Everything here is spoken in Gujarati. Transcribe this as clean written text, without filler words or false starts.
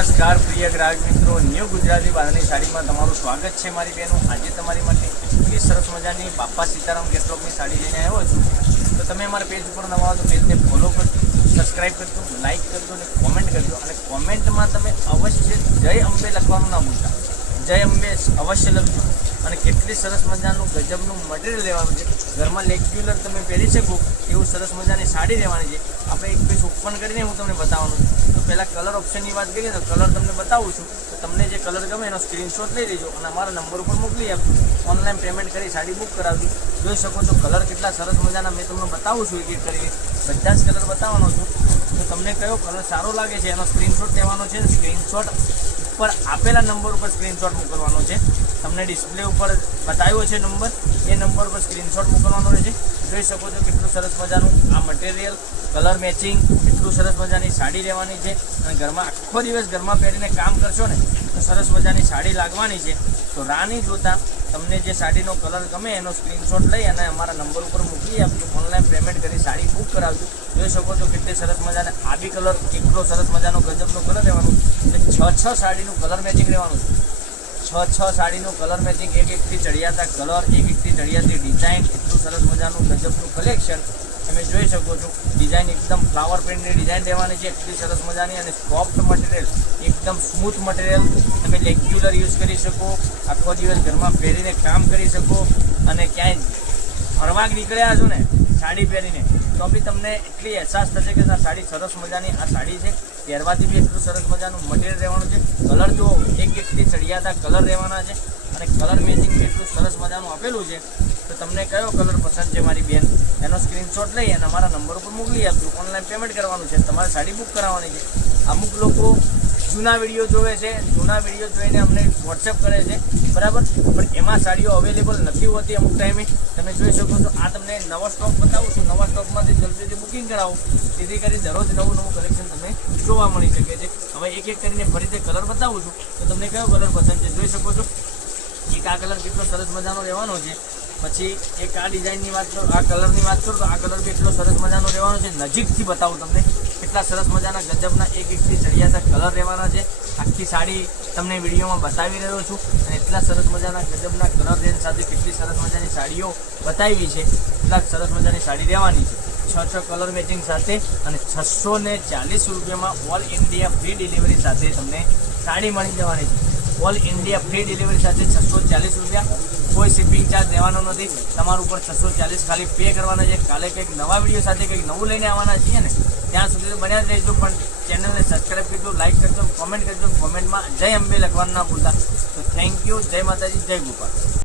નમસ્કાર પ્રિય ગ્રાહક મિત્રો, ન્યૂ ગુજરાતી બાંધણી સાડીમાં તમારું સ્વાગત છે મારી બહેનો। આજે તમારી માટે એટલી સરસ મજાની બાપા સીતારામ કેટલોગની સાડી લઈને આવ્યો છું। તો તમે અમારા પેજ ઉપર નવા હો તો પેજને ફોલો કરજો, સબસ્ક્રાઈબ કરજો, લાઇક કરજો અને કોમેન્ટ કરજો। અને કોમેન્ટમાં તમે અવશ્ય જય અંબે લખવાનું ના ભૂલતા, જય અંબે અવશ્ય લખજો। અને કેટલી સરસ મજાનું ગજબનું મટીરિયલ લેવાનું છે, ઘરમાં રેગ્યુલર તમે પહેરી શકો એવું સરસ મજાની સાડી લેવાની છે। આપણે એક પીસ ઓપન કરીને હું તમને બતાવવાનું છું। તો પહેલાં કલર ઓપ્શનની વાત કરીએ તો કલર તમને બતાવું છું। તો તમને જે કલર ગમે એનો સ્ક્રીનશોટ લઈ લેજો અને અમારા નંબર ઉપર મોકલી આપજો। ઓનલાઈન પેમેન્ટ કરી સાડી બુક કરાવજો। જોઈ શકો છો કલર કેટલા સરસ મજાના મેં તમને બતાવું છું, એક એક કરીને બધા જ કલર બતાવવાનો છું। તો તમને કયો કલર સારો લાગે છે એનો સ્ક્રીનશોટ લેવાનો છે। સ્ક્રીનશોટ ઉપર આપેલા નંબર ઉપર સ્ક્રીનશોટ મોકલવાનો છે। તમને ડિસ્પ્લે ઉપર બતાવ્યો છે નંબર, એ નંબર પર સ્ક્રીનશોટ મોકલવાનો રહેશે। જોઈ શકો છો કેટલું સરસ મજાનું આ મટીરિયલ, કલર મેચિંગ, એટલું સરસ મજાની સાડી લેવાની છે। અને ઘરમાં આખો દિવસ ઘરમાં પહેરીને કામ કરશો ને તો સરસ મજાની સાડી લાગવાની છે। તો રાની જોતા તમને જે સાડીનો કલર ગમે એનો સ્ક્રીનશોટ લઈ અને અમારા નંબર ઉપર મોકલી આપજો। ઓનલાઈન પેમેન્ટ કરી સાડી બુક કરાવજો। જોઈ શકો છો કેટલી સરસ મજાના આબી કલર, એટલો સરસ મજાનો ગજબનો કલર લેવાનો એટલે 6 સાડીનું કલર મેચિંગ લેવાનું છે। 6 સાડીનું કલર મેચિંગ, એક એકથી ચડિયાતા કલર, એક એકથી ચડિયાતી ડિઝાઇન, એટલું સરસ મજાનું ગજબનું કલેક્શન તમે જોઈ શકો છો। ડિઝાઇન એકદમ ફ્લાવર પ્રિન્ટની ડિઝાઇન લેવાની છે, એટલી સરસ મજાની અને સોફ્ટ મટીરિયલ, એકદમ સ્મૂથ મટીરિયલ, તમે રેગ્યુલર યુઝ કરી શકો, આખો દિવસ ઘરમાં પહેરીને કામ કરી શકો। અને ક્યાંય ફરવા નીકળ્યા છો ને સાડી પહેરીને તો બી તમને એટલી અહેસાસ થશે કે આ સાડી સરસ મજાની આ સાડી છે। પહેરવાથી બી એટલું સરસ મજાનું મટીરિયલ રહેવાનું છે। કલર જો એક એકથી ચડિયાતા કલર રહેવાના છે અને કલર મેચિંગ બી એટલું સરસ મજાનું આપેલું છે। તો તમને કયો કલર પસંદ છે મારી બેન એનો સ્ક્રીનશોટ લઈ અને અમારા નંબર ઉપર મોકલી આપજો। ઓનલાઈન પેમેન્ટ કરવાનું છે, તમારે સાડી બુક કરાવવાની છે। અમુક લોકો જૂના વિડીયો જોવે છે, જૂના વિડીયો જોઈને અમને વોટ્સએપ કરે છે, બરાબર, પણ એમાં સાડીઓ અવેલેબલ નથી હોતી અમુક ટાઈમે। તમે જોઈ શકો છો આ તમને નવો સ્ટોક બતાવું છું, નવા સ્ટોકમાંથી જલ્દીથી બુકિંગ કરાવો, જેથી કરી દરરોજ નવું નવું કલેક્શન તમને જોવા મળી શકે છે। હવે એક એક કરીને ફરીથી કલર બતાવું છું તો તમને કયો કલર પસંદ છે જોઈ શકો છો। એક આ કલર કેટલો સરસ મજાનો રહેવાનો છે, પછી એક આ ડિઝાઇનની વાત કરું, આ કલરની વાત કરું તો આ કલર બી એટલો સરસ મજાનો રહેવાનો છે। નજીકથી બતાવું તમને કેટલા સરસ મજાના ગજબના એક એકથી ચડિયાતા કલર રહેવાના છે। આખી સાડી તમને વિડીયોમાં બતાવી રહ્યો છું અને એટલા સરસ મજાના ગજબના કલર રેન્જ સાથે કેટલી સરસ મજાની સાડીઓ બતાવી છે, એટલા સરસ મજાની સાડી રહેવાની છે। 6 કલર મેચિંગ સાથે અને 640 રૂપિયામાં ઓલ ઇન્ડિયા ફ્રી ડિલિવરી સાથે તમને સાડી મળી જવાની છે। ઓલ ઇન્ડિયા ફ્રી ડિલિવરી સાથે 640 રૂપિયા, કોઈ શિપિંગ ચાર્જ દેવાનો નથી, તમારું ઉપર 640 ખાલી પે કરવાના છે। કાલે કંઈક નવા વિડીયો સાથે કંઈક નવું લઈને આવવાના છીએ ને, ત્યાં સુધી તો બન્યા જ રહીશું, પણ ચેનલને સબસ્ક્રાઈબ કરજો, લાઇક કરજો, કોમેન્ટ કરજો, કોમેન્ટમાં જય અંબે લખવાનું ના ભૂલતા। તો થેન્ક યુ, જય માતાજી, જય ગોપાલ।